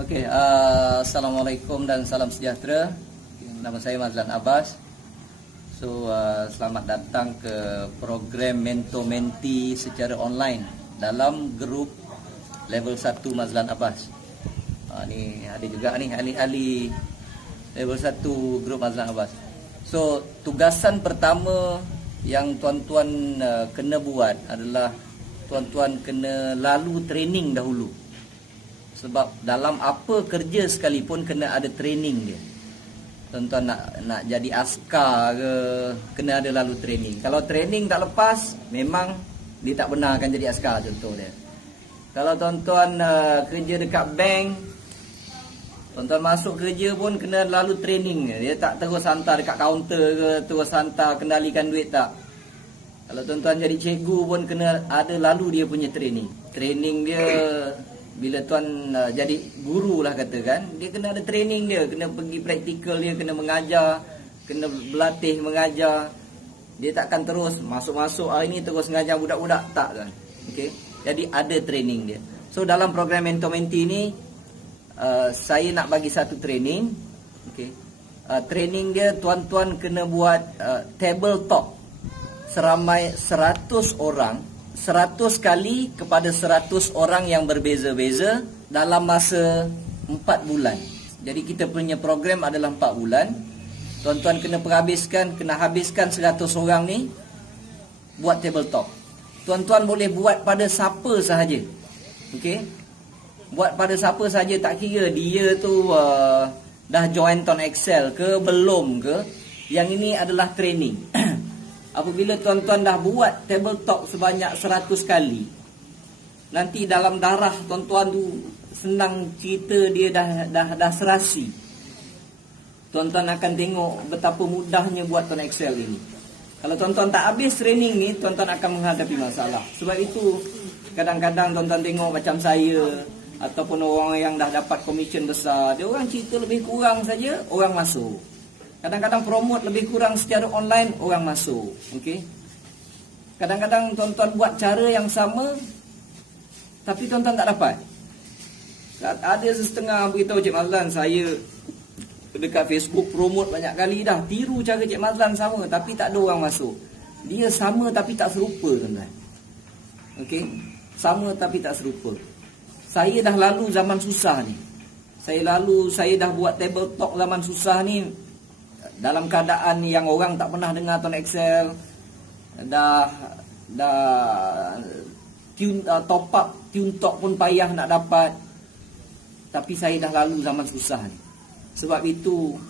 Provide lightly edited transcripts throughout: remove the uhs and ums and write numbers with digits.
Okey, Assalamualaikum dan salam sejahtera. Nama saya Mazlan Abbas. Selamat datang ke program Mentor Menti secara online dalam grup level 1 Mazlan Abbas. Ni ada juga ni ahli-ahli level 1 grup Mazlan Abbas. Tugasan pertama yang tuan-tuan kena buat adalah tuan-tuan kena lalu training dahulu. Sebab dalam apa kerja sekalipun kena ada training dia. Tuan-tuan nak jadi askar ke, kena ada lalu training. Kalau training tak lepas, memang dia tak benar akan jadi askar, contoh dia. Kalau tuan-tuan kerja dekat bank, tuan-tuan masuk kerja pun kena lalu training. Dia tak terus hantar dekat kaunter ke, terus hantar kendalikan duit, tak. Kalau tuan-tuan jadi cikgu pun kena ada lalu dia punya training. Training dia bila tuan jadi guru lah katakan, dia kena ada training dia, kena pergi praktikal dia, kena mengajar, kena berlatih mengajar. Dia takkan terus masuk-masuk hari ni terus mengajar budak-budak, tak kan. Okey. Jadi ada training dia. Dalam program Mentor Menti ni saya nak bagi satu training. Okey. Training dia tuan-tuan kena buat table talk seramai 100 orang, 100 kali kepada 100 orang yang berbeza-beza dalam masa 4 bulan. Jadi kita punya program adalah 4 bulan. Tuan-tuan kena habiskan 100 orang ni buat table talk. Tuan-tuan boleh buat pada siapa sahaja. Okey? Buat pada siapa sahaja, tak kira dia tu dah join Ton Excel ke belum ke. Yang ini adalah training. Apabila tuan-tuan dah buat table talk sebanyak 100 kali, nanti dalam darah tuan-tuan tu senang cerita, dia dah serasi. Tuan-tuan akan tengok betapa mudahnya buat Ton Excel ini. Kalau tuan-tuan tak habis training ni, tuan-tuan akan menghadapi masalah. Sebab itu kadang-kadang tuan-tuan tengok macam saya ataupun orang yang dah dapat komisen besar, dia orang cerita lebih kurang saja, orang masuk. Kadang-kadang promote lebih kurang secara online, orang masuk. Okey. Kadang-kadang tuan-tuan buat cara yang sama, tapi tuan-tuan tak dapat. Ada setengah beritahu Cik Mazlan, saya dekat Facebook promote banyak kali dah, tiru cara Cik Mazlan sama, tapi tak ada orang masuk. Dia sama tapi tak serupa, tuan-tuan. Okey. Sama tapi tak serupa. Saya dah lalu zaman susah ni. Saya dah buat table talk zaman susah ni, dalam keadaan yang orang tak pernah dengar Ton Excel, dah top up tune talk pun payah nak dapat. Tapi saya dah lalu zaman susah ni. Sebab itu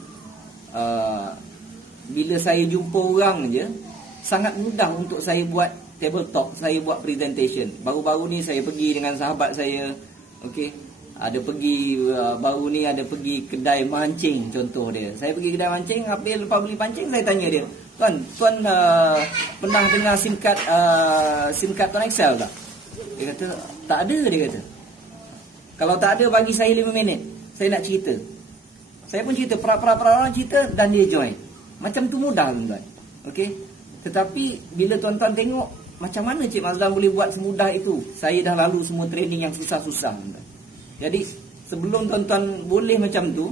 bila saya jumpa orang je, sangat mudah untuk saya buat table talk, saya buat presentation. Baru-baru ni saya pergi dengan sahabat saya, okey, baru ni ada pergi kedai mancing, contoh dia. Saya pergi kedai mancing, lepas beli pancing, saya tanya dia, Tuan pernah dengar SIM card Ton Excel tak? Dia kata, tak ada, dia kata. Kalau tak ada, bagi saya 5 minit, saya nak cerita. Saya pun cerita, orang cerita dan dia join. Macam tu mudah, tuan-tuan. Okey. Tetapi bila tuan-tuan tengok macam mana Cik Mazlan boleh buat semudah itu, saya dah lalu semua training yang susah-susah, tuan-tuan. Jadi sebelum tuan-tuan boleh macam tu,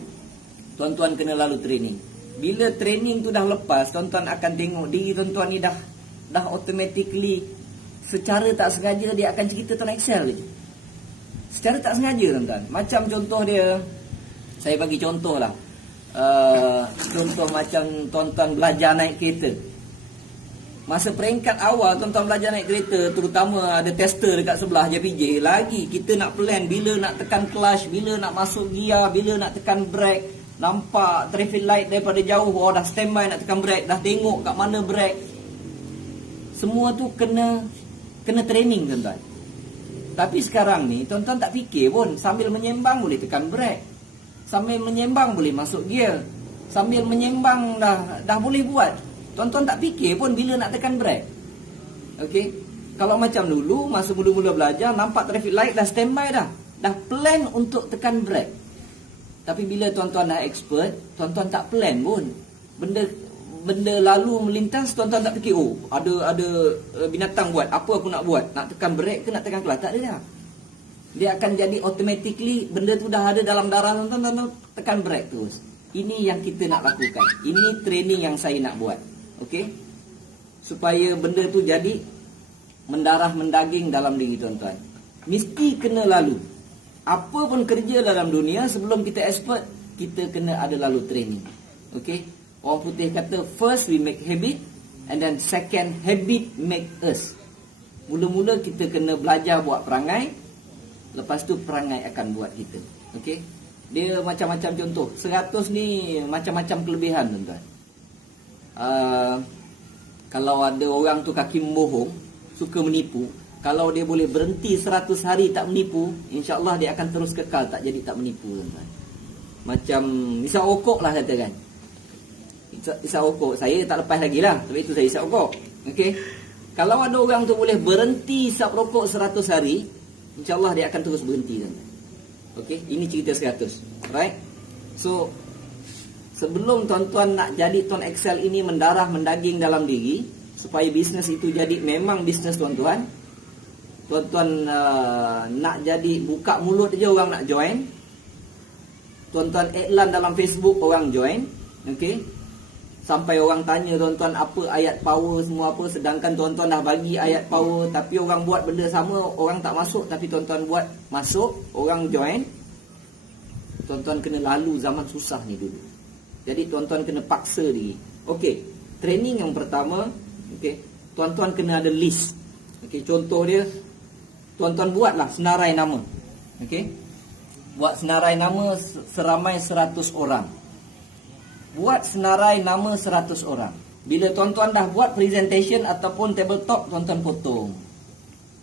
tuan-tuan kena lalu training. Bila training tu dah lepas, tuan-tuan akan tengok diri tuan-tuan ni dah automatically, secara tak sengaja dia akan cerita Ton Excel je. Secara tak sengaja, tuan-tuan. Macam contoh dia, saya bagi contoh lah. Contoh macam tuan-tuan belajar naik kereta. Masa peringkat awal tuan-tuan belajar naik kereta, terutama ada tester dekat sebelah JPJ, lagi kita nak plan bila nak tekan clutch, bila nak masuk gear, bila nak tekan brake. Nampak traffic light daripada jauh, dah standby nak tekan brake, dah tengok kat mana brake. Semua tu kena training, tuan-tuan. Tapi sekarang ni tuan-tuan tak fikir pun, sambil menyembang boleh tekan brake, sambil menyembang boleh masuk gear, sambil menyembang dah boleh buat. Tuan-tuan tak fikir pun bila nak tekan brake. Okey. Kalau macam dulu, masa mula-mula belajar, nampak traffic light dah standby dah. Dah plan untuk tekan brake. Tapi bila tuan-tuan dah expert, tuan-tuan tak plan pun. Benda lalu melintas, tuan-tuan tak fikir, ada binatang buat, apa aku nak buat? Nak tekan brake ke nak tekan clutch? Tak ada dah. Dia akan jadi automatically benda tu dah ada dalam darah tuan-tuan, tekan break terus. Ini yang kita nak lakukan. Ini training yang saya nak buat. Okey? Supaya benda tu jadi mendarah mendaging dalam diri tuan-tuan. Mesti kena lalu. Apa pun kerja dalam dunia, sebelum kita expert, kita kena ada lalu training. Okey? Orang putih kata first we make habit, and then second habit make us. Mula-mula kita kena belajar buat perangai, lepas tu perangai akan buat kita. Okey? Dia macam-macam contoh. 100 ni macam-macam kelebihan tuan-tuan. Kalau ada orang tu kaki membohong, suka menipu, kalau dia boleh berhenti 100 hari tak menipu, insya-Allah dia akan terus kekal tak jadi tak menipu tuan-tuan. Macam isap rokok lah katakan. Isap rokok, saya tak lepas lagi lah, sebab itu saya isap rokok. Okey. Kalau ada orang tu boleh berhenti isap rokok 100 hari, insya-Allah dia akan terus berhenti tuan-tuan. Okey, ini cerita 100. Right? So sebelum tuan-tuan nak jadi Tuan Excel ini mendarah mendaging dalam diri, supaya bisnes itu jadi memang bisnes tuan-tuan. Tuan-tuan nak jadi buka mulut je orang nak join. Tuan-tuan iklan dalam Facebook orang join. Okey. Sampai orang tanya tuan-tuan apa ayat power semua apa, sedangkan tuan-tuan dah bagi ayat power tapi orang buat benda sama, orang tak masuk, tapi tuan-tuan buat masuk, orang join. Tuan-tuan kena lalu zaman susah ni dulu. Jadi tuan-tuan kena paksa diri. Okey, training yang pertama, okey, tuan-tuan kena ada list. Okey, contoh dia, tuan-tuan buatlah senarai nama. Okey. Buat senarai nama seramai 100 orang. Buat senarai nama 100 orang. Bila tuan-tuan dah buat presentation ataupun table talk, tuan-tuan potong.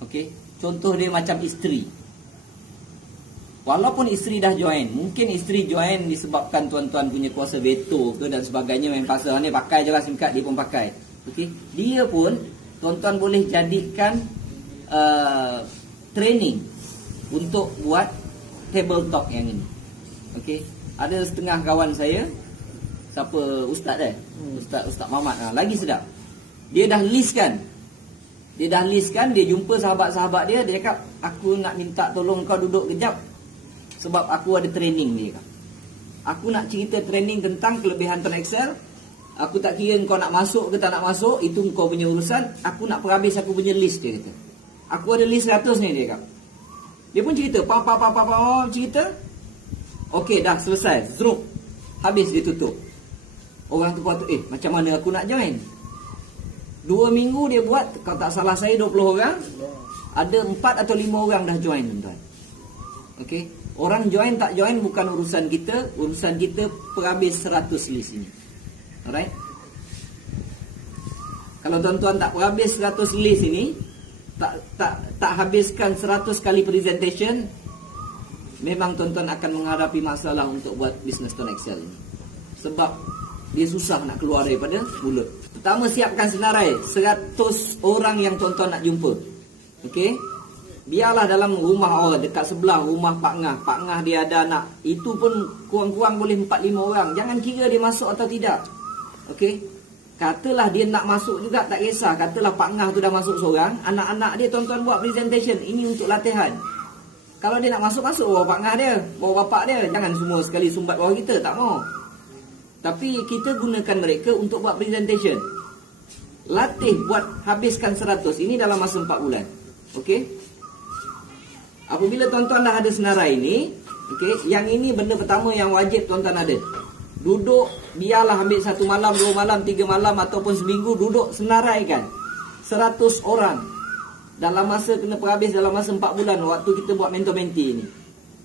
Okey, contoh dia macam isteri. Walaupun isteri dah join, mungkin isteri join disebabkan tuan-tuan punya kuasa veto ke dan sebagainya, main pasal ni pakai je lah SIM card, dia pun pakai. Okey, dia pun tuan-tuan boleh jadikan training untuk buat table talk yang ini. Okey, ada setengah kawan saya, siapa ustaz Ustaz Mamat, lagi sedap. Dia dah listkan. Dia jumpa sahabat-sahabat dia, dia cakap aku nak minta tolong kau duduk kejap sebab aku ada training, dia kata. Aku nak cerita training tentang kelebihan Tuan Excel. Aku tak kira kau nak masuk ke tak nak masuk, itu kau punya urusan. Aku nak perhabis aku punya list, dia kata. Aku ada list 100 ni, dia kata. Dia pun cerita, cerita. Okey, dah selesai. Zrup. Habis dia tutup. Orang tu patut, macam mana aku nak join? 2 minggu dia buat, kalau tak salah saya 20 orang. Ada 4 atau 5 orang dah join, tuan-tuan. Okey, orang join tak join bukan urusan kita. Urusan kita perhabis 100 list ini. Alright? Kalau tuan-tuan tak perhabis 100 list ini, tak habiskan 100 kali presentation, memang tuan-tuan akan menghadapi masalah untuk buat bisnes Tuan Excel ini. Sebab dia susah nak keluar daripada mulut. Pertama, siapkan senarai 100 orang yang tuan-tuan nak jumpa. Okey? Biarlah dalam rumah orang, dekat sebelah rumah Pak Ngah. Pak Ngah dia ada anak. Itu pun kurang-kurang boleh 4-5 orang. Jangan kira dia masuk atau tidak. Okey? Katalah dia nak masuk juga, tak kisah. Katalah Pak Ngah tu dah masuk seorang, anak-anak dia tuan-tuan buat presentation. Ini untuk latihan. Kalau dia nak masuk bawa Pak Ngah dia, bawa bapak dia. Jangan semua sekali sumbat bawah kita, tak mau. Tapi kita gunakan mereka untuk buat presentation. Latih buat habiskan 100. Ini dalam masa 4 bulan. Okey? Apabila tuan-tuan dah ada senarai ini, okey, yang ini benda pertama yang wajib tuan-tuan ada. Duduk, biarlah ambil 1 malam, 2 malam, 3 malam ataupun seminggu, duduk senaraikan 100 orang. Dalam masa kena perhabis dalam masa 4 bulan waktu kita buat mentor-menti ini.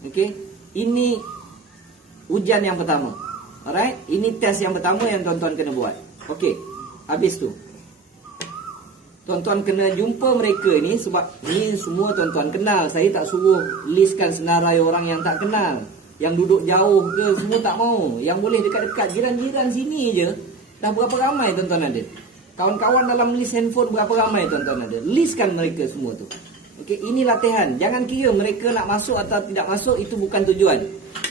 Okey? Ini ujian yang pertama. Alright? Ini test yang pertama yang tuan-tuan kena buat. Okey. Habis tu, tuan-tuan kena jumpa mereka ni, sebab ni semua tuan-tuan kenal. Saya tak suruh listkan senarai orang yang tak kenal. Yang duduk jauh ke semua tak mau. Yang boleh dekat-dekat, jiran-jiran sini je. Dah berapa ramai tuan-tuan ada? Kawan-kawan dalam list handphone berapa ramai tuan-tuan ada? Listkan mereka semua tu. Okey, ini latihan. Jangan kira mereka nak masuk atau tidak masuk, itu bukan tujuan.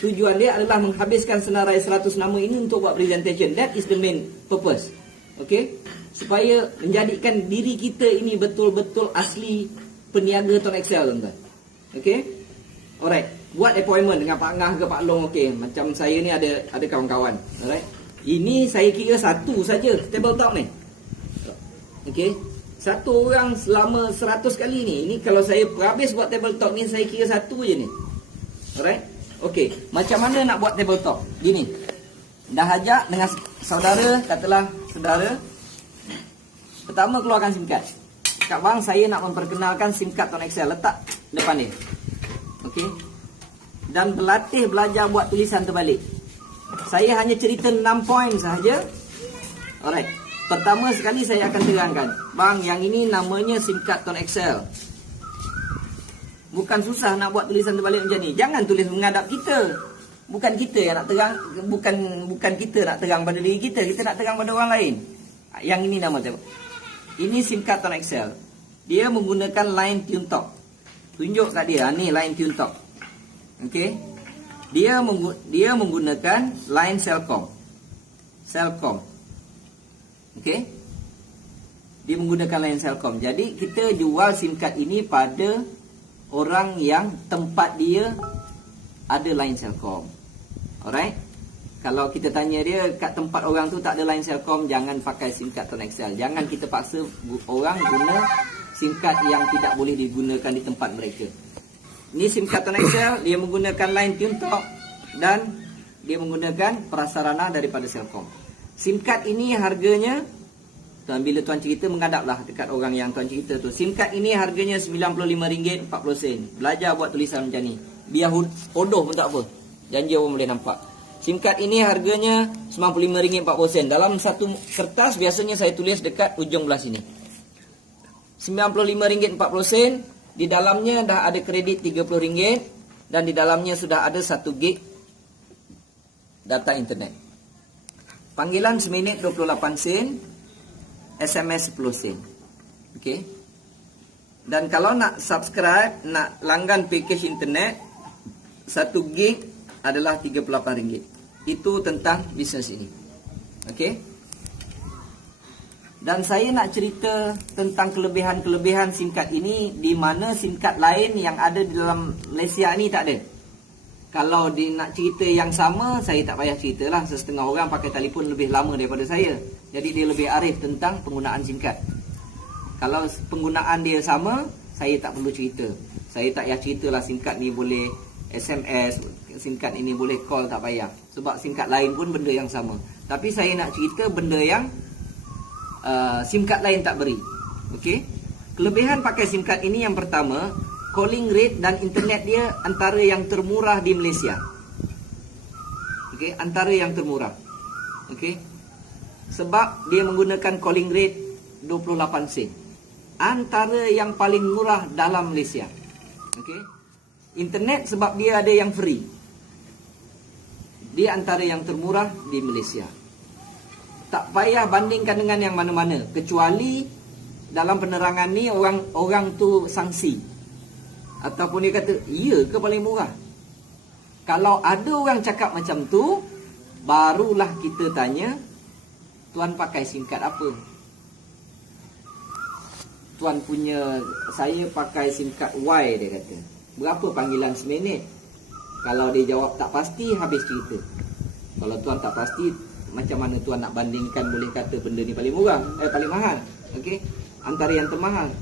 Tujuan dia adalah menghabiskan senarai 100 nama ini untuk buat presentation. That is the main purpose. Okey? Supaya menjadikan diri kita ini betul-betul asli peniaga Tuan Excel, tuan-tuan. Okey? Alright, buat appointment dengan Pak Ngah ke Pak Long, okey. Macam saya ni ada kawan-kawan. Alright. Ini saya kira satu saja table talk ni. Okey. Satu orang selama 100 kali ni. Ini kalau saya habis buat table talk ni, saya kira satu je ni. Alright. Okey, macam mana nak buat table talk? Gini. Dah ajak dengan saudara, katalah saudara. Pertama keluarkan SIM card. Kak bang, saya nak memperkenalkan SIM card Tuan Excel. Letak depan dia. Okey. Dan berlatih belajar buat tulisan terbalik. Saya hanya cerita 6 poin sahaja. Alright. Pertama sekali saya akan terangkan. Bang, yang ini namanya SIM card Tuan Excel. Bukan susah nak buat tulisan terbalik macam ni. Jangan tulis menghadap kita. Bukan kita yang nak terang, bukan kita nak terang pada diri kita. Kita nak terang pada orang lain. Yang ini nama tu. Ini SIM card Tuan Excel. Dia menggunakan line TuneTalk. Tunjuk kat dia, ni line TuneTalk. Okey. Dia menggunakan line Celcom. Okey. Dia menggunakan line Celcom. Jadi kita jual SIM card ini pada orang yang tempat dia ada line Celcom. Alright. Kalau kita tanya dia kat tempat orang tu tak ada line Celcom, jangan pakai SIM card Tuan Excel. Jangan kita paksa orang guna SIM card yang tidak boleh digunakan di tempat mereka. Ini SIM card Tuan Excel, dia menggunakan line TuneTalk dan dia menggunakan prasarana daripada Celcom. SIM card ini harganya, tuan bila tuan cerita menghadaplah dekat orang yang tuan cerita tu. SIM card ini harganya RM95.40. Belajar buat tulisan macam ni. Biar hodoh pun tak apa. Janji orang boleh nampak. SIM card ini harganya RM95.40. Dalam satu kertas biasanya saya tulis dekat ujung belah sini. RM95.40. Di dalamnya dah ada kredit RM30 dan di dalamnya sudah ada 1 gig data internet. Panggilan seminit 28 sen, SMS 10 sen. Okey. Dan kalau nak subscribe, nak langgan package internet, 1 gig adalah RM38. Itu tentang bisnes ini. Okey. Dan saya nak cerita tentang kelebihan-kelebihan SIM card ini, di mana SIM card lain yang ada di dalam Malaysia ni tak ada. Kalau nak cerita yang sama, saya tak payah ceritalah. Setengah orang pakai telefon lebih lama daripada saya. Jadi dia lebih arif tentang penggunaan SIM card. Kalau penggunaan dia sama, saya tak perlu cerita. Saya tak payah ceritalah SIM card ni boleh SMS, SIM card ini boleh call, tak payah. Sebab SIM card lain pun benda yang sama. Tapi saya nak cerita benda yang SIM card lain tak beri. Okey. Kelebihan pakai SIM card ini yang pertama, calling rate dan internet dia antara yang termurah di Malaysia. Okey, antara yang termurah. Okey. Sebab dia menggunakan calling rate 28 sen. Antara yang paling murah dalam Malaysia. Okey. Internet sebab dia ada yang free. Dia antara yang termurah di Malaysia. Tak payah bandingkan dengan yang mana-mana, kecuali dalam penerangan ni orang tu sangsi ataupun dia kata iya ke paling murah. Kalau ada orang cakap macam tu, barulah kita tanya, tuan pakai SIM card apa? Tuan punya, saya pakai SIM card Y, dia kata. Berapa panggilan seminit? Kalau dia jawab tak pasti, habis cerita. Kalau tuan tak pasti, macam mana tuan nak bandingkan, boleh kata benda ni paling murah, paling mahal. Okey, antara yang termahal.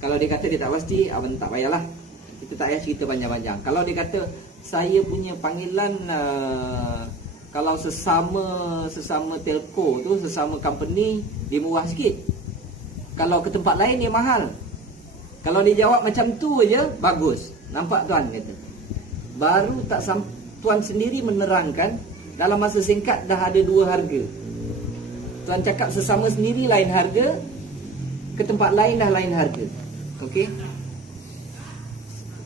Kalau dia kata dia tak pasti, abang tak payahlah. Kita tak payah cerita panjang-panjang. Kalau dia kata saya punya panggilan kalau sesama telco tu, sesama company, dia murah sikit. Kalau ke tempat lain dia mahal. Kalau dia jawab macam tu aja, bagus. Nampak tuan kata. Baru tak tuan sendiri menerangkan dalam masa singkat dah ada 2 harga. Tuan cakap sesama sendiri lain harga, ke tempat lain dah lain harga. Okey.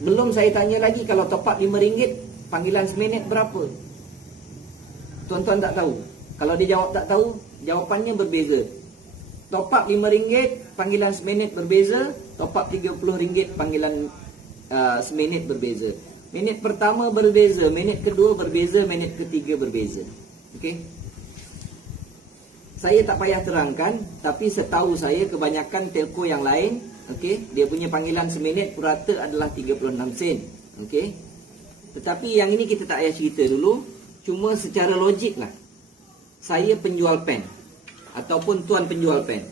Belum saya tanya lagi kalau top up RM5, panggilan seminit berapa? Tuan-tuan tak tahu. Kalau dia jawab tak tahu, jawapannya berbeza. Top up RM5, panggilan seminit berbeza. Top up RM30, panggilan seminit berbeza. Minit pertama berbeza, minit kedua berbeza, minit ketiga berbeza. Okey. Saya tak payah terangkan, tapi setahu saya kebanyakan telco yang lain, okey, dia punya panggilan seminit purata adalah 36 sen. Okey. Tetapi yang ini kita tak payah cerita dulu. Cuma secara logik lah. Saya penjual pen. Ataupun tuan penjual pen.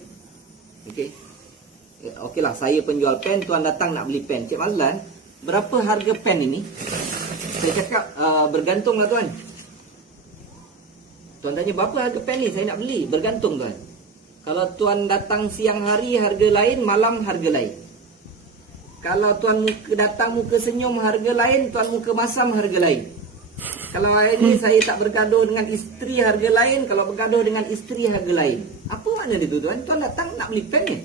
Okey. Okeylah, saya penjual pen, tuan datang nak beli pen. Cik Mazlan, berapa harga pen ini? Saya cakap, bergantung lah tuan. Tuan tanya, berapa harga pen ni? Saya nak beli. Bergantung tuan. Kalau tuan datang siang hari, harga lain. Malam, harga lain. Kalau tuan datang muka senyum, harga lain. Tuan muka masam, harga lain. Kalau hari ini saya tak bergaduh dengan isteri, harga lain. Kalau bergaduh dengan isteri, harga lain. Apa makna itu tuan? Tuan datang nak beli pen ni.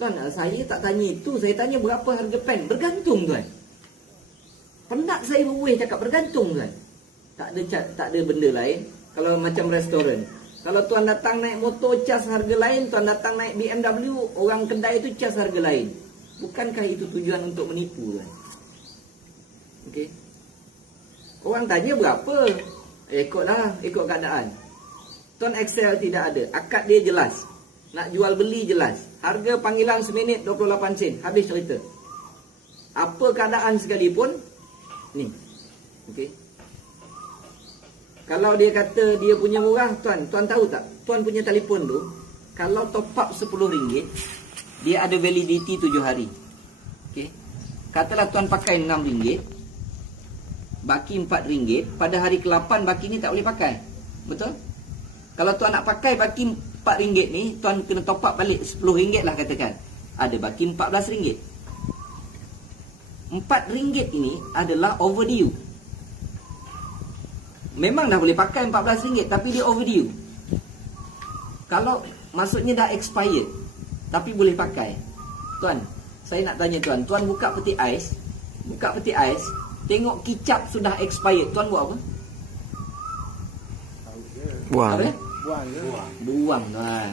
Tuan, saya tak tanya itu. Saya tanya berapa harga pen. Bergantung tuan. Penat saya berbuih cakap bergantung tuan. Tak ada benda lain. Kalau macam restoran. Kalau tuan datang naik motor, cas harga lain. Tuan datang naik BMW, orang kedai itu cas harga lain. Bukankah itu tujuan untuk menipu tuan? Okey. Orang tanya berapa? Ikutlah, ikut keadaan. Tuan Excel tidak ada. Akad dia jelas. Nak jual beli jelas. Harga panggilan seminit 28 sen. Habis cerita. Apa keadaan sekalipun, ni. Okey. Kalau dia kata dia punya murah, tuan tahu tak? Tuan punya telefon tu, kalau top up RM10, dia ada validity 7 hari. Okey. Katalah tuan pakai RM6, baki RM4, pada hari ke-8 baki ni tak boleh pakai. Betul? Kalau tuan nak pakai baki RM4 ni, tuan kena top up balik RM10 lah katakan. Ada baki RM14. RM4 ini adalah overdue. Memang dah boleh pakai RM14, tapi dia overdue. Kalau maksudnya dah expired, tapi boleh pakai. Tuan, saya nak tanya tuan. Tuan buka peti ais. Tengok kicap sudah expired. Tuan buat apa? Buang. Apa? Buang tuan.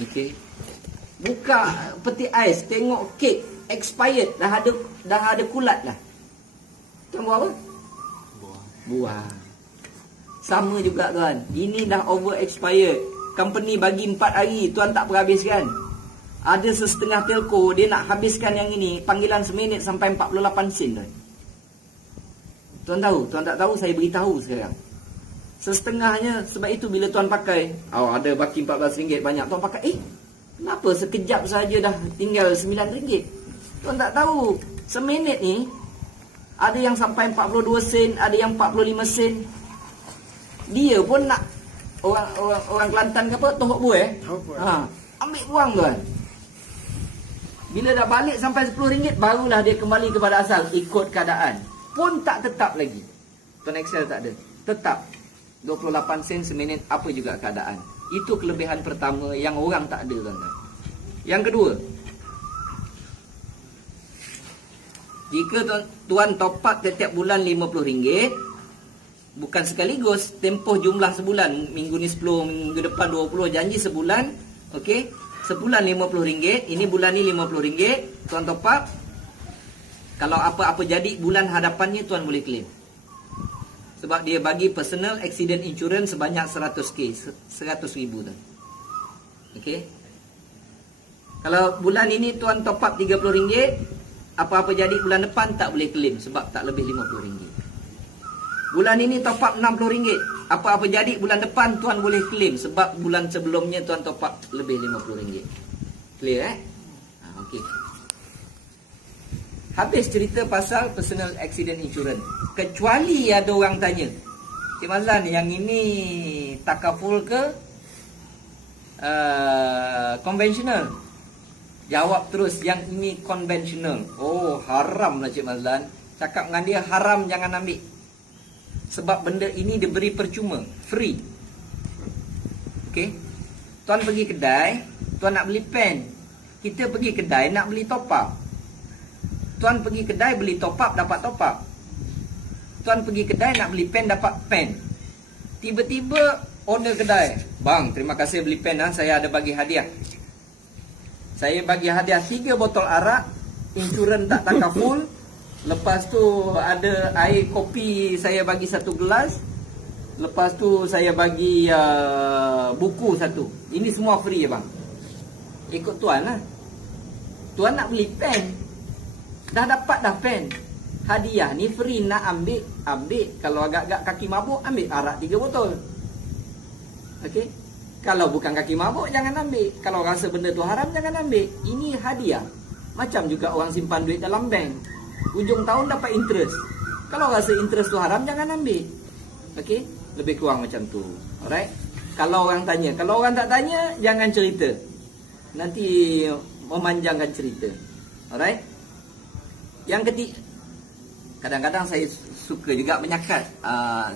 Okey. Buka peti ais, tengok kek expired, dah ada kulat dah. Tuan buat apa? Buang. Sama juga tuan. Ini dah over expired. Company bagi 4 hari, tuan tak perhabiskan. Ada setengah telco, dia nak habiskan yang ini, panggilan seminit sampai 48 sen tuan. Tuan tahu? Tuan tak tahu, saya beritahu sekarang. Setengahnya, sebab itu bila tuan pakai, ada baki RM14 banyak, tuan pakai, kenapa sekejap saja dah tinggal RM9? Tuan tak tahu, seminit ni, ada yang sampai 42 sen, ada yang 45 sen. Dia pun nak, orang Kelantan ke apa, tohok buih. Ambil buang tuan. Bila dah balik sampai RM10, barulah dia kembali kepada asal, ikut keadaan. Pun tak tetap lagi. Tuan Excel tak ada. Tetap 28 sen seminit, apa juga keadaan. Itu kelebihan pertama yang orang tak ada tuan-tuan. Yang kedua, jika tuan top up setiap bulan RM50, bukan sekaligus, tempoh jumlah sebulan. Minggu ni 10, minggu depan 20, janji sebulan. Okey, sebulan RM50, ini bulan ni RM50, tuan top up. Kalau apa-apa jadi bulan hadapannya, tuan boleh claim. Sebab dia bagi personal accident insurance sebanyak 100,000 tuan. Okey. Kalau bulan ini tuan top up RM30, apa-apa jadi bulan depan tak boleh claim sebab tak lebih RM50. Bulan ini top up RM60, apa-apa jadi bulan depan tuan boleh claim sebab bulan sebelumnya tuan top up lebih RM50. Clear okey. Habis cerita pasal personal accident insurance. Kecuali ada orang tanya, Cik Mazlan, yang ini takaful ke konvensional? Jawab terus, yang ini konvensional. Oh, haram lah Cik Mazlan. Cakap dengan dia, haram, jangan ambil. Sebab benda ini diberi percuma, free. Okey. Tuan pergi kedai, tuan nak beli pen. Kita pergi kedai nak beli top up. Tuan pergi kedai beli top up, dapat top up. Tuan pergi kedai nak beli pen, dapat pen. Tiba-tiba order kedai, bang, terima kasih beli pen, saya ada bagi hadiah. Saya bagi hadiah 3 botol arak, insurans tak takaful. Lepas tu ada air kopi, saya bagi 1 gelas. Lepas tu saya bagi buku 1. Ini semua free ya bang. Ikut tuan lah. Tuan nak beli pen, dah dapat dah pen. hadiah ni free, nak ambil, ambil. Kalau agak-agak kaki mabuk, ambil arak 3 botol. Okey. Kalau bukan kaki mabuk, jangan ambil. Kalau rasa benda tu haram, jangan ambil. Ini hadiah. Macam juga orang simpan duit dalam bank. Hujung tahun dapat interest. Kalau rasa interest tu haram, jangan ambil. Okey. Lebih kurang macam tu. Alright. Kalau orang tanya. Kalau orang tak tanya, jangan cerita. Nanti memanjangkan cerita. Alright. Yang ketiga, kadang-kadang saya suka juga menyakat.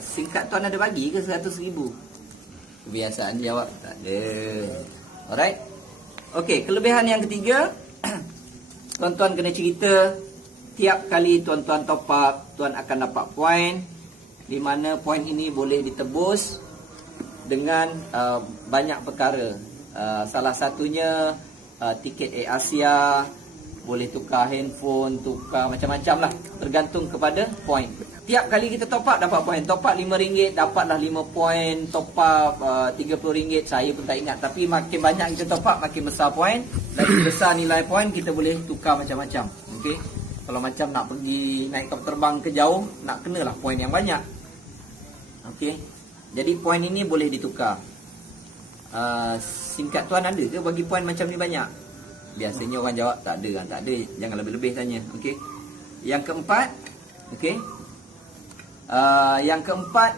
Singkat tuan ada bagi ke 100,000? Kebiasaan jawab tak ada. Alright. Okey, kelebihan yang ketiga, tuan-tuan kena cerita. Tiap kali tuan-tuan top up, tuan akan dapat poin, di mana poin ini boleh ditebus dengan banyak perkara. Salah satunya tiket Air Asia, boleh tukar handphone, tukar macam-macam lah, tergantung kepada poin. Tiap kali kita top up dapat poin. Top up RM5 dapatlah 5 poin. Top up RM30, saya pun tak ingat. Tapi makin banyak kita top up, makin besar poin. Lagi besar nilai poin, kita boleh tukar macam-macam. Okey. Kalau macam nak pergi naik kapal terbang ke jauh, nak kenalah poin yang banyak. Okey. Jadi poin ini boleh ditukar. Singkat tuan ada ke bagi poin macam ni banyak? Biasanya orang jawab tak ada kan. Tak ada, jangan lebih-lebih tanya. Okey. Yang keempat, okey. Yang keempat,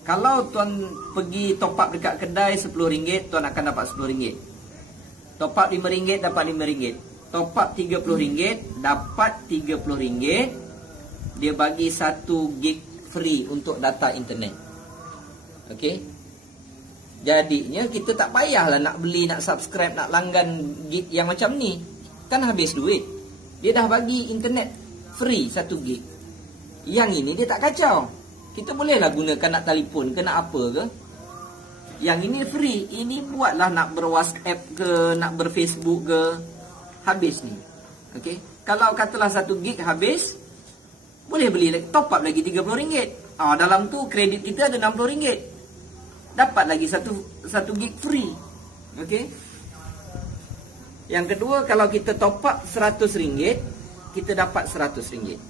kalau tuan pergi top up dekat kedai RM10, tuan akan dapat RM10. Top up RM5 dapat RM5. Top up RM30 dapat RM30. Dia bagi 1 gig free untuk data internet. Okey. Jadinya kita tak payahlah nak beli, nak subscribe, nak langgan gig yang macam ni. Kan habis duit. Dia dah bagi internet free 1 gig. Yang ini dia tak kacau. Kita bolehlah gunakan nak telefon ke nak apa ke. Yang ini free. Ini buatlah nak ber-WhatsApp ke, nak ber-Facebook ke. Habis ni. Okey. Kalau katalah 1 gig habis, boleh beli top up lagi RM30. Dalam tu kredit kita ada RM60. Dapat lagi 1 gig free. Okey. Yang kedua, kalau kita top up RM100, kita dapat RM100.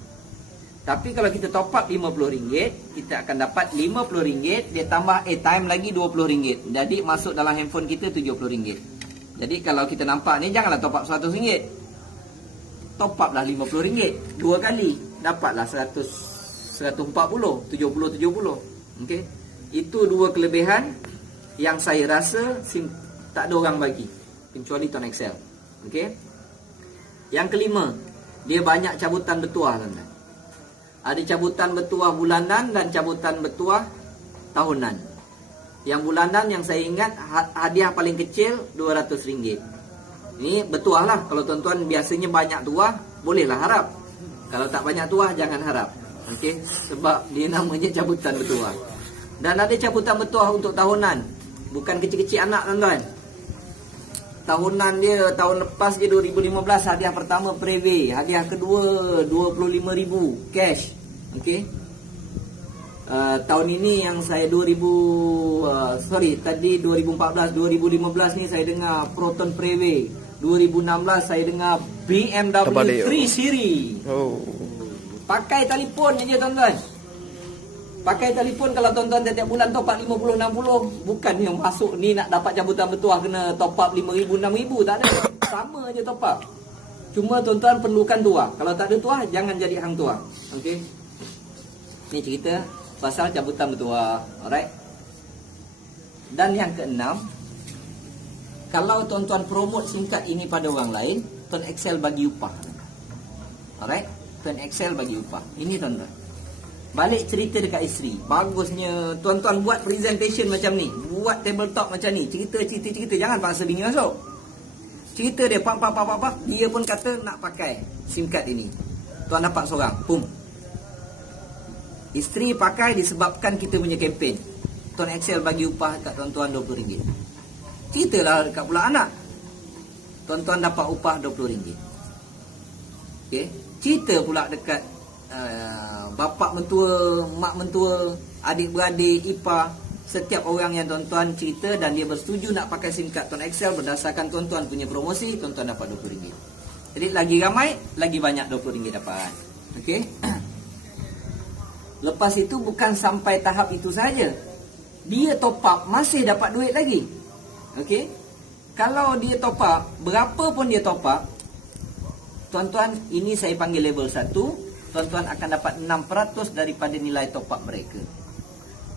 Tapi kalau kita top up RM50, kita akan dapat RM50. Dia tambah airtime lagi RM20. Jadi masuk dalam handphone kita RM70. Jadi kalau kita nampak ni, janganlah top up RM100. Top up lah RM50. 2 kali. Dapatlah 140, 70. Okey. Itu 2 kelebihan yang saya rasa tak ada orang bagi, kecuali Tuan Excel. Okey. Yang kelima, dia banyak cabutan bertuah, tuan-tuan. Ada cabutan bertuah bulanan dan cabutan bertuah tahunan. Yang bulanan yang saya ingat, hadiah paling kecil RM200. Ini bertuah lah. Kalau tuan-tuan biasanya banyak tuah, bolehlah harap. Kalau tak banyak tuah, jangan harap. Okey. Sebab dia namanya cabutan bertuah. Dan ada cabutan bertuah untuk tahunan. Bukan kecil-kecil anak, tuan-tuan. Tahunan dia, tahun lepas dia 2015, hadiah pertama Preve. Hadiah kedua RM25,000 cash. Okey. Tahun ini yang saya 2014, 2015 ni saya dengar Proton Preve. 2016 saya dengar BMW 3 Series. Pakai telefon je, tuan-tuan. Pakai telefon, kalau tuan-tuan setiap bulan top up 50-60, bukan yang masuk ni nak dapat cabutan bertuah kena top up 5,000, 6,000, tak ada. Sama je top up. Cuma tuan-tuan perlukan tuah. Kalau tak ada tuah, jangan jadi hang tuah. Okey. Ni cerita pasal cabutan bertuah. Alright. Dan yang keenam, kalau tuan-tuan promote singkat ini pada orang lain, Tuan Excel bagi upah. Alright. Tuan Excel bagi upah. Ini tuan-tuan. Balik cerita dekat isteri. Bagusnya tuan-tuan buat presentation macam ni. Buat table talk macam ni. Cerita. Jangan paksa bini masuk. Cerita dia pak. Dia pun kata nak pakai SIM card ini. Tuan dapat seorang. Pum. Isteri pakai disebabkan kita punya kempen. Tuan Excel bagi upah kat tuan-tuan RM20. Ceritalah dekat pula anak. Tuan-tuan dapat upah RM20. Okey. Cerita pula dekat bapak mentua, mak mentua, adik-beradik, ipar, setiap orang yang tuan-tuan cerita dan dia bersetuju nak pakai SIM card Tuan Excel berdasarkan tuan-tuan punya promosi, tuan-tuan dapat RM20. Jadi lagi ramai, lagi banyak RM20 dapat. Okey. Lepas itu bukan sampai tahap itu saja. Dia top up masih dapat duit lagi. Okey. Kalau dia top up, berapa pun dia top up, tuan-tuan, ini saya panggil level 1, tuan-tuan akan dapat 6% daripada nilai top up mereka.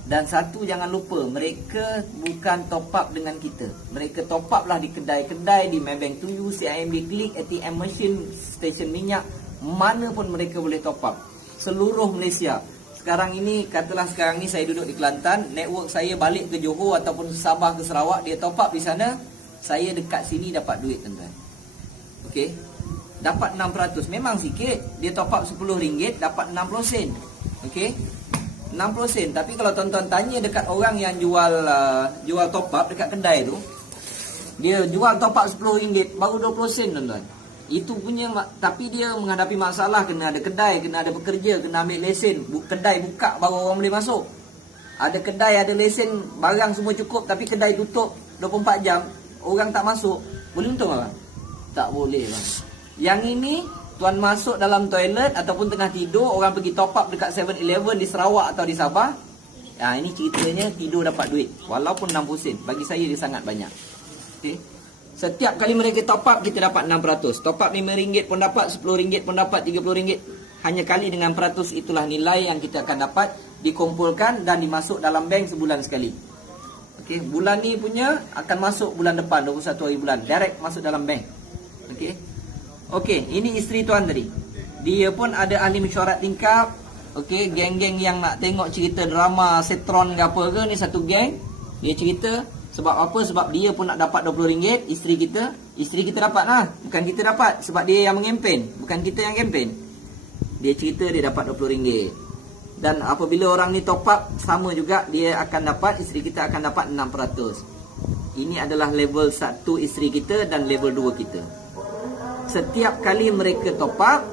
Dan satu, jangan lupa, mereka bukan top up dengan kita. Mereka top up lah di kedai-kedai, di Maybank to You, CIMB Klik, ATM machine, stesen minyak, mana pun mereka boleh top up. Seluruh Malaysia. Sekarang ini, katalah sekarang ni saya duduk di Kelantan, network saya balik ke Johor ataupun Sabah ke Sarawak, dia top up di sana, saya dekat sini dapat duit, tuan-tuan. Okey. Dapat 6%. Memang sikit. Dia top up RM10, dapat 60 sen. Okey. 60 sen. Tapi kalau tuan-tuan tanya dekat orang yang jual top up dekat kedai tu, dia jual top up RM10 baru 20 sen, tuan-tuan. Itu punya, tapi dia menghadapi masalah, kena ada kedai, kena ada pekerja, kena ambil lesen. Kedai buka baru orang boleh masuk. Ada kedai ada lesen, barang semua cukup, tapi kedai tutup 24 jam, orang tak masuk. Boleh untung tak? Tak boleh, bang. Yang ini, tuan masuk dalam toilet ataupun tengah tidur, orang pergi top up dekat 7-Eleven di Sarawak atau di Sabah. Ini ceritanya tidur dapat duit. Walaupun 60 sen. Bagi saya dia sangat banyak. Okay. Setiap kali mereka top up, kita dapat 6%. Top up RM5 pun dapat, RM10 pun dapat, RM30. Hanya kali dengan peratus, itulah nilai yang kita akan dapat, dikumpulkan dan dimasuk dalam bank sebulan sekali. Okay. Bulan ni punya akan masuk bulan depan, 21 hari bulan. Direct masuk dalam bank. Okay. Okey, ini isteri tuan tadi. Dia pun ada ahli mesyuarat tingkap. Okey, geng-geng yang nak tengok cerita drama Setron ke apa ke, ni satu geng. Dia cerita sebab apa? Sebab dia pun nak dapat RM20, isteri kita. Isteri kita dapat lah, bukan kita dapat. Sebab dia yang mengempen, bukan kita yang kempen. Dia cerita dia dapat RM20. Dan apabila orang ni top up, sama juga dia akan dapat, isteri kita akan dapat 6%. Ini adalah level 1 isteri kita dan level 2 kita. Setiap kali mereka top up,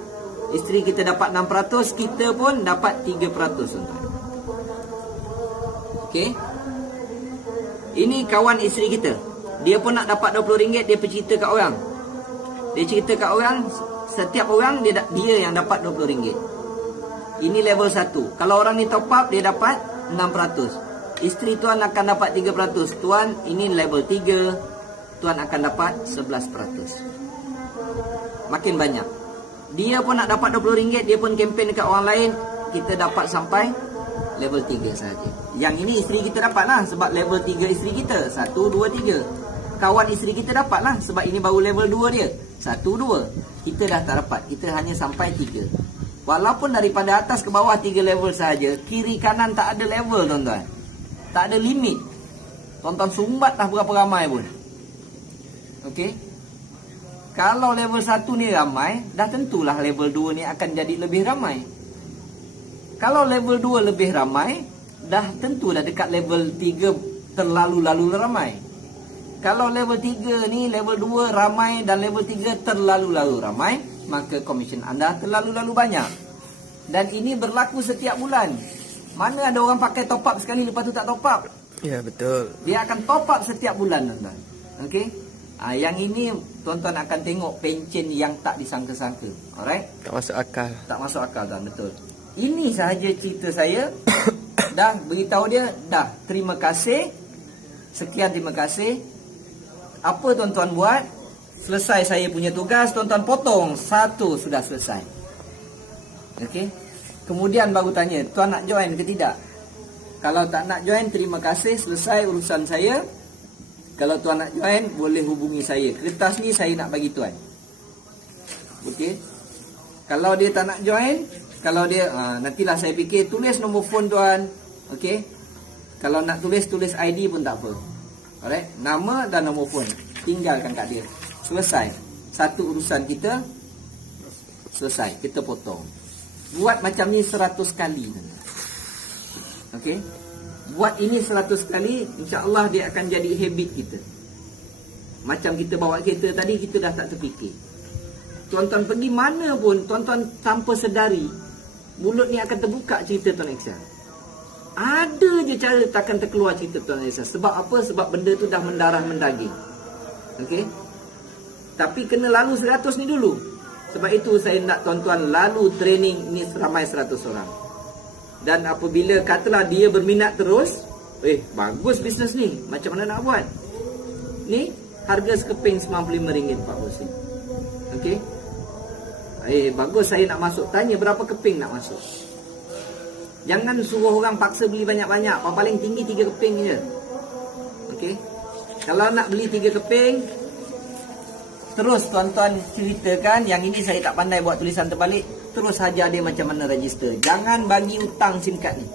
isteri kita dapat 6%, kita pun dapat 3%, tuan-tuan. Okey. Ini kawan isteri kita. Dia pun nak dapat RM20, dia bercerita kat orang. Dia cerita kat orang, setiap orang dia yang dapat RM20. Ini level 1. Kalau orang ni top up, dia dapat 6%. Isteri tuan akan dapat 3%. Tuan, ini level 3. Tuan akan dapat 11%. Makin banyak. Dia pun nak dapat RM20, dia pun kempen dekat orang lain, kita dapat sampai level 3 saja. Yang ini isteri kita dapat lah, sebab level 3 isteri kita. 1, 2, 3. Kawan isteri kita dapat lah, sebab ini baru level 2 dia. 1, 2. Kita dah tak dapat, kita hanya sampai 3. Walaupun daripada atas ke bawah 3 level saja, kiri kanan tak ada level, tuan-tuan. Tak ada limit. Tuan-tuan sumbat lah berapa ramai pun. Okey. Kalau level 1 ni ramai, dah tentulah level 2 ni akan jadi lebih ramai. Kalau level 2 lebih ramai, dah tentulah dekat level 3 terlalu-lalu ramai. Kalau level 3 ni, level 2 ramai dan level 3 terlalu-lalu ramai, maka komisen anda terlalu-lalu banyak. Dan ini berlaku setiap bulan. Mana ada orang pakai top up sekali lepas tu tak top up? Ya, betul. Dia akan top up setiap bulan, tuan-tuan. Okey? Yang ini tuan-tuan akan tengok pencen yang tak disangka-sangka. Alright? Tak masuk akal. Tak masuk akal, tuan, betul. Ini sahaja cerita saya. Dah beritahu dia, dah. Terima kasih. Sekian, terima kasih. Apa tuan-tuan buat? Selesai saya punya tugas, tuan-tuan potong. 1 sudah selesai. Okey? Kemudian baru tanya, tuan nak join ke tidak? Kalau tak nak join, terima kasih, selesai urusan saya. Kalau tuan nak join, boleh hubungi saya. Kertas ni saya nak bagi tuan. Okey. Kalau dia tak nak join, kalau dia nantilah saya fikir, tulis nombor phone tuan. Okey. Kalau nak tulis ID pun tak apa. Alright, nama dan nombor phone. Tinggalkan kat dia. Selesai. Satu urusan kita selesai. Kita potong. Buat macam ni 100 kali. Okey. Buat ini 100 kali, insya-Allah dia akan jadi habit kita. Macam kita bawa kereta tadi, kita dah tak terfikir. Tuan-tuan pergi mana pun, tuan-tuan tanpa sedari, mulut ni akan terbuka cerita Tuan Eksa. Ada je cara takkan terkeluar cerita Tuan Eksa. Sebab apa? Sebab benda tu dah mendarah mendaging. Okey. Tapi kena lalu 100 ni dulu. Sebab itu saya nak tuan-tuan lalu training ni ramai 100 orang. Dan apabila katalah dia berminat terus, bagus bisnes ni, macam mana nak buat? Ni harga sekeping RM95 Pak. Okey. Bagus, saya nak masuk. Tanya berapa keping nak masuk. Jangan suruh orang paksa beli banyak-banyak. Paling tinggi 3 keping je. Okey. Kalau nak beli 3 keping, terus tuan-tuan ceritakan, yang ini saya tak pandai buat tulisan terbalik, terus ajar dia macam mana register. Jangan bagi hutang SIM card ni.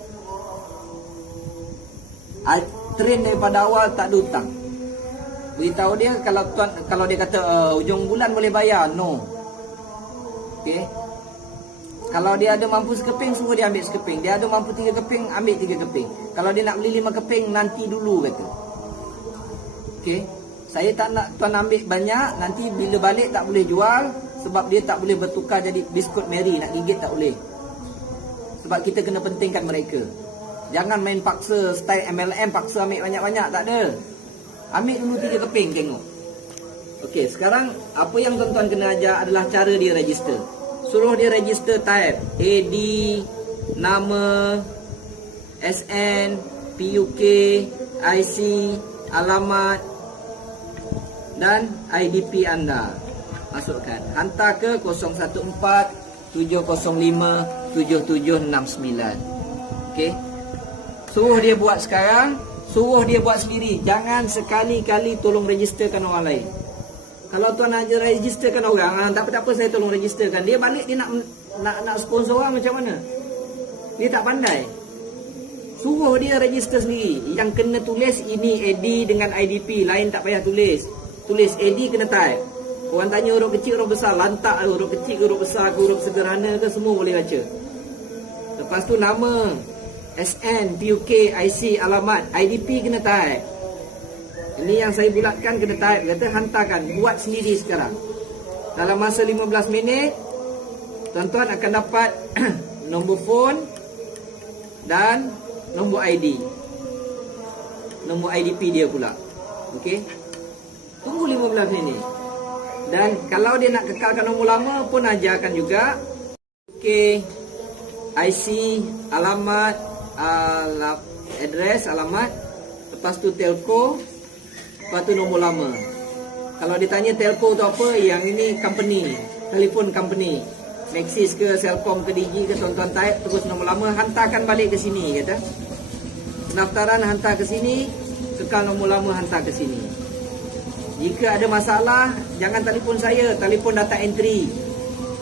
Train daripada awal tak ada hutang. Beritahu dia, kalau dia kata hujung bulan boleh bayar, no. Okey. Kalau dia ada mampu sekeping, suruh dia ambil sekeping. Dia ada mampu 3 keping, ambil 3 keping. Kalau dia nak beli 5 keping, nanti dulu kata. Okey. Saya tak nak tuan ambil banyak, nanti bila balik tak boleh jual, sebab dia tak boleh bertukar jadi biskut Mary, nak gigit tak boleh. Sebab kita kena pentingkan mereka. Jangan main paksa style MLM, paksa ambil banyak-banyak, tak ada. Ambil dulu 3 keping, tengok. Okey, sekarang apa yang tuan-tuan kena ajar adalah cara dia register. Suruh dia register type AD, nama, SN, PUK, IC, alamat dan IDP anda. Masukkan. Hantar ke 014 705 7769. Okey. Suruh dia buat sekarang, suruh dia buat sendiri. Jangan sekali-kali tolong registerkan orang lain. Kalau tuan nak registerkan orang, tak apa-apa saya tolong registerkan. Dia balik dia nak sponsor orang macam mana? Dia tak pandai. Suruh dia register sendiri. Yang kena tulis ini AD dengan IDP, lain tak payah tulis. Tulis AD kena type. Orang tanya huruf kecil, huruf besar, lantak huruf kecil, huruf besar, huruf sederhana ke, semua boleh baca. Lepas tu nama, SN, PUK, IC, alamat, IDP kena type. Ini yang saya bulatkan kena type. Kata hantarkan, buat sendiri sekarang. Dalam masa 15 minit, tuan-tuan akan dapat nombor phone dan nombor ID. Nombor IDP dia pula. Okey. Tunggu 15 minit. Dan kalau dia nak kekalkan nombor lama pun ajarkan juga. Okey. IC, alamat, address, alamat. Lepas tu telco. Lepas tu nombor lama. Kalau ditanya telco tu apa, yang ini company, telefon company, Maxis ke, Celcom ke, Digi ke, tuan-tuan type terus nombor lama, hantarkan balik ke sini kata. Pendaftaran hantar ke sini, kekal nombor lama hantar ke sini. Jika ada masalah, jangan telefon saya, telefon data entry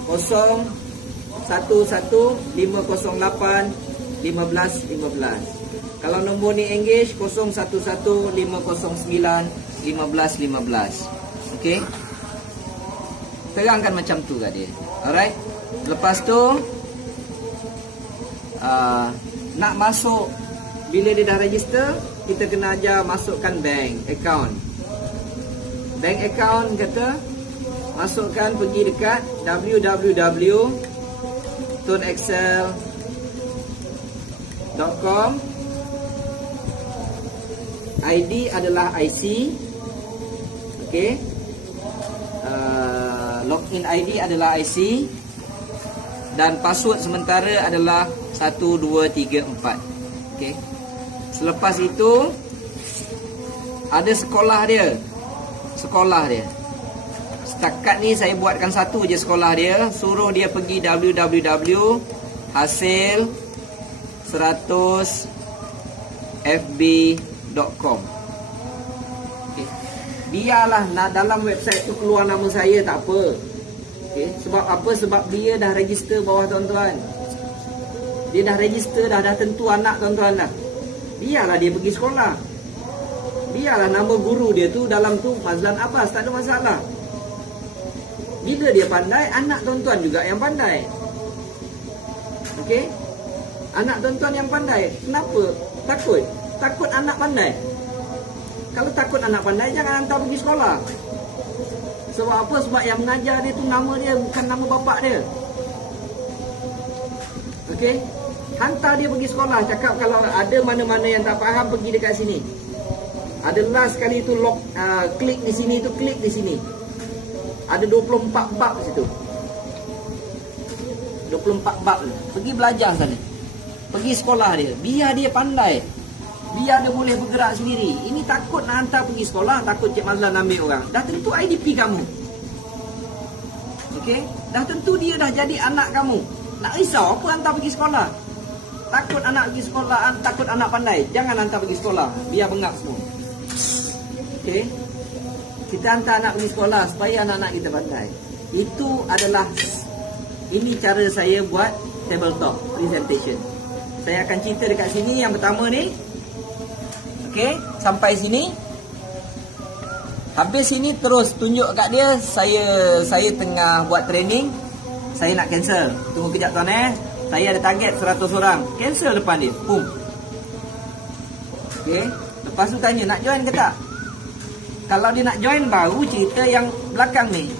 0115081515. Kalau nombor ni engage 0115091515. Okey. Terangkan macam tu kat dia. Alright. Lepas tu nak masuk, bila dia dah register, kita kena ajar masukkan bank account. Bank account kata masukkan, pergi dekat www.tonexcel.com. ID adalah IC. Okey. Login ID adalah IC. Dan password sementara adalah 1234. Okey. Selepas itu ada sekolah dia. Sekolah dia. Setakat ni saya buatkan satu je sekolah dia. Suruh dia pergi www.hasil100fb.com. Okay. Biarlah dalam website tu keluar nama saya, tak apa. Okay. Sebab apa? Sebab dia dah register bawah tuan-tuan. Dia dah register, dah tentu anak tuan-tuan dah. Biarlah dia pergi sekolah. Biarlah nama guru dia tu dalam tu Mazlan Abbas, tak ada masalah. Bila dia pandai, anak tuan-tuan juga yang pandai. Okey? Anak tuan-tuan yang pandai. Kenapa? Takut? Takut anak pandai. Kalau takut anak pandai, jangan hantar pergi sekolah. Sebab apa? Sebab yang mengajar dia tu nama dia bukan nama bapak dia. Okey? Hantar dia pergi sekolah. Cakap kalau ada mana-mana yang tak faham, pergi dekat sini. Ada last sekali tu klik di sini tu, klik di sini. Ada 24 bab situ. 24 bab tu. Pergi belajar sana. Pergi sekolah dia. Biar dia pandai. Biar dia boleh bergerak sendiri. Ini takut nak hantar pergi sekolah, takut Cik Mazlan ambil orang. Dah tentu IDP kamu. Okey? Dah tentu dia dah jadi anak kamu. Nak risau apa hantar pergi sekolah? Takut anak pergi sekolah, takut anak pandai. Jangan hantar pergi sekolah. Biar bengap semua. Okey? Kita hantar anak pergi sekolah supaya anak-anak kita pandai. Itu adalah, ini cara saya buat tabletop presentation. Saya akan cerita dekat sini. Yang pertama ni, okey, sampai sini. Habis sini terus tunjuk kat dia, saya tengah buat training. Saya nak cancel. Tunggu kejap tuan Saya ada target 100 orang. Cancel depan dia. Boom. Okey, lepas tu tanya nak join ke tak? Kalau dia nak join, baru cerita yang belakang ni.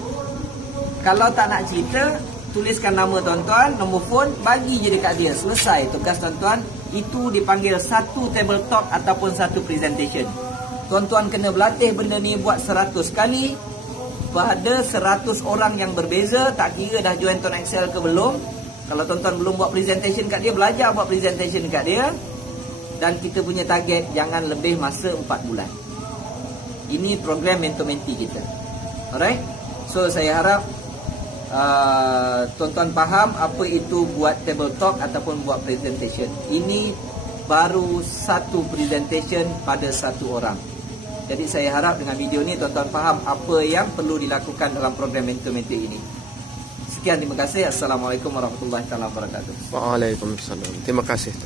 Kalau tak nak cerita, tuliskan nama tuan-tuan, nombor phone, bagi je dekat dia. Selesai tugas tuan-tuan. Itu dipanggil satu tabletop ataupun satu presentation. Tuan-tuan kena berlatih benda ni buat 100 kali pada 100 orang yang berbeza. Tak kira dah join Tuan Excel ke belum. Kalau tuan-tuan belum buat presentation kat dia, belajar buat presentation kat dia. Dan kita punya target jangan lebih masa 4 bulan. Ini program mentor-mentee kita. Alright. So saya harap tuan-tuan faham apa itu buat tabletop ataupun buat presentation. Ini baru satu presentation pada satu orang. Jadi saya harap dengan video ni tuan-tuan faham apa yang perlu dilakukan dalam program mentor-mentee ini. Sekian, terima kasih. Assalamualaikum warahmatullahi wabarakatuh. Waalaikumsalam. Terima kasih.